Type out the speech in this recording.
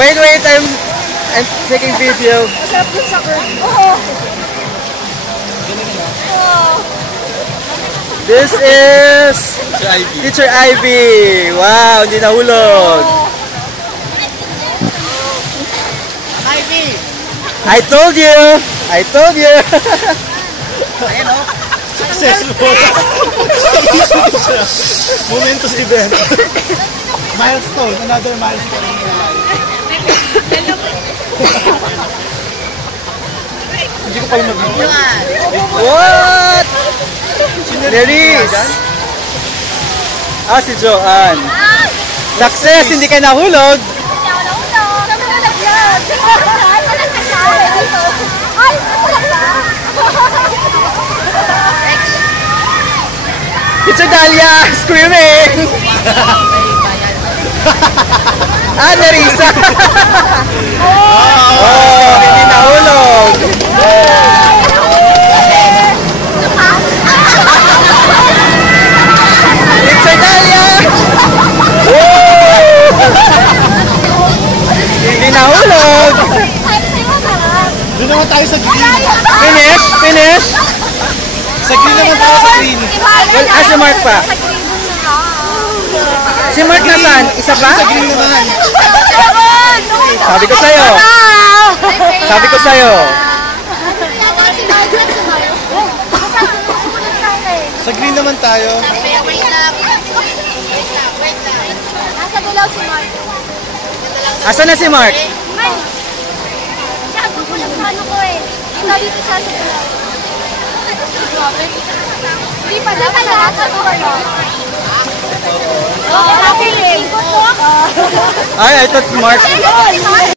Wait, I'm taking video. Masarap yung sa bird. Oo. This is Teacher Ivy. Wow, hindi nahulog. Ivy! I told you. Ayan o. Successful. Momentous event. Milestone. Another milestone. Hindi ko pa yung nabigyan. What? Neri. Si Joanne. Success, hindi ka nahulog. Teacher Dalia, screaming. Nerissa. Hindi nahulog. Teacher Dalia. Hindi nahulog. Doon naman tayo sa green. Finish. Sa green naman tayo sa green. Si Mark pa. Si Mark nasaan? Isa pa? Sa green naman. Sabi ko sa'yo. Sa green naman tayo. Wait lang. Nasa gulaw si Mark. Asan na si Mark? Ay! Siya, gugulang sa ano ko eh. Ikaw dito siya sa gulaw. Hindi pa lahat sa gulaw. Okay, ikot mo. Ay, I thought Mark.